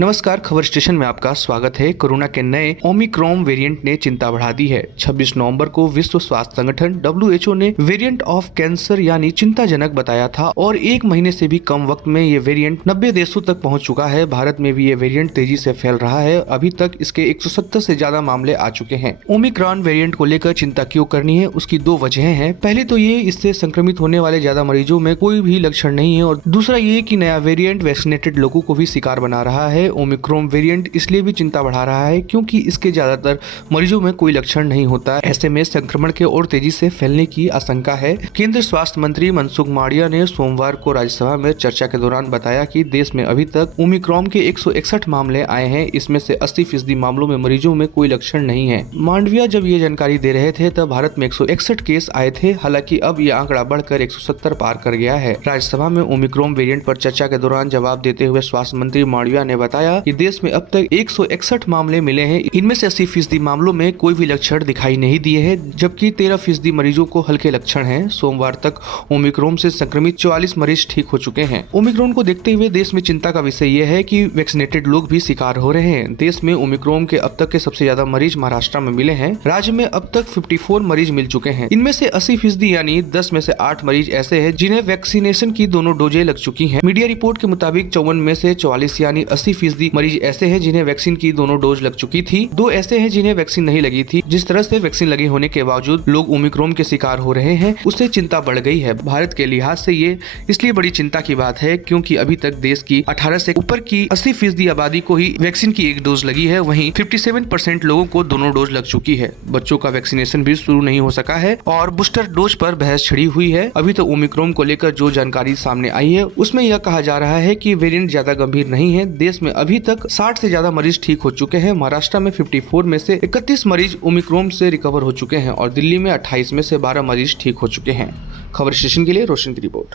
नमस्कार, खबर स्टेशन में आपका स्वागत है। कोरोना के नए ओमिक्रॉन वेरिएंट ने चिंता बढ़ा दी है। 26 नवंबर को विश्व स्वास्थ्य संगठन WHO ने वेरिएंट ऑफ कैंसर यानी चिंताजनक बताया था और एक महीने से भी कम वक्त में ये वेरिएंट 90 देशों तक पहुंच चुका है। भारत में भी ये वेरिएंट तेजी से फैल रहा है। अभी तक इसके 170 से ज्यादा मामले आ चुके हैं। ओमिक्रॉन वेरिएंट को लेकर चिंता क्यों करनी है, उसकी दो वजहें हैं। पहली तो ये, इससे संक्रमित होने वाले ज्यादा मरीजों में कोई भी लक्षण नहीं है और दूसरा ये कि नया वेरिएंट वैक्सीनेटेड लोगों को भी शिकार बना रहा है। ओमिक्रॉन वेरिएंट इसलिए भी चिंता बढ़ा रहा है क्योंकि इसके ज्यादातर मरीजों में कोई लक्षण नहीं होता। ऐसे में संक्रमण के और तेजी से फैलने की आशंका है। केंद्रीय स्वास्थ्य मंत्री मनसुख मांडविया ने सोमवार को राज्यसभा में चर्चा के दौरान बताया कि देश में अभी तक ओमिक्रॉन के 161 मामले आए हैं। इसमें से 80% मामलों में मरीजों में कोई लक्षण नहीं है। मांडविया जब ये जानकारी दे रहे थे तब भारत में 161 केस आए थे। हालांकि अब ये आंकड़ा बढ़कर 170 पार कर गया है। राज्यसभा में ओमिक्रॉन वेरिएंट पर चर्चा के दौरान जवाब देते हुए स्वास्थ्य मंत्री मांडविया ने बताया कि देश में अब तक 161 मामले मिले हैं। इनमें से 80% मामलों में कोई भी लक्षण दिखाई नहीं दिए हैं, जबकि 13% मरीजों को हल्के लक्षण हैं। सोमवार तक ओमिक्रॉन से संक्रमित 44 मरीज ठीक हो चुके हैं। ओमिक्रॉन को देखते हुए देश में चिंता का विषय यह है कि वैक्सीनेटेड लोग भी शिकार हो रहे हैं। देश में ओमिक्रॉन के अब तक के सबसे ज्यादा मरीज महाराष्ट्र में मिले हैं। राज्य में अब तक 54 मरीज मिल चुके हैं। इनमें से 80% यानी 10 में से 8 मरीज ऐसे हैं जिन्हें वैक्सीनेशन की दोनों डोजें लग चुकी हैं। मीडिया रिपोर्ट के मुताबिक 54 में से 44 यानी 80% मरीज ऐसे हैं जिन्हें वैक्सीन की दोनों डोज लग चुकी थी। 2 ऐसे हैं जिन्हें वैक्सीन नहीं लगी थी। जिस तरह से वैक्सीन लगे होने के बावजूद लोग ओमिक्रॉन के शिकार हो रहे हैं, उससे चिंता बढ़ गई है। भारत के लिहाज से ये इसलिए बड़ी चिंता की बात है क्योंकि अभी तक देश की 18 से ऊपर की 80% आबादी को ही वैक्सीन की एक डोज लगी है। वहीं 57% लोगों को दोनों डोज लग चुकी है। बच्चों का वैक्सीनेशन भी शुरू नहीं हो सका है और बूस्टर डोज पर बहस छिड़ी हुई है। अभी तो ओमिक्रॉन को लेकर जो जानकारी सामने आई है उसमें यह कहा जा रहा है कि वेरिएंट ज्यादा गंभीर नहीं है। देश में अभी तक 60 से ज्यादा मरीज ठीक हो चुके हैं। महाराष्ट्र में 54 में से 31 मरीज ओमिक्रॉन से रिकवर हो चुके हैं और दिल्ली में 28 में से 12 मरीज ठीक हो चुके हैं। खबर स्टेशन के लिए रोशन की रिपोर्ट।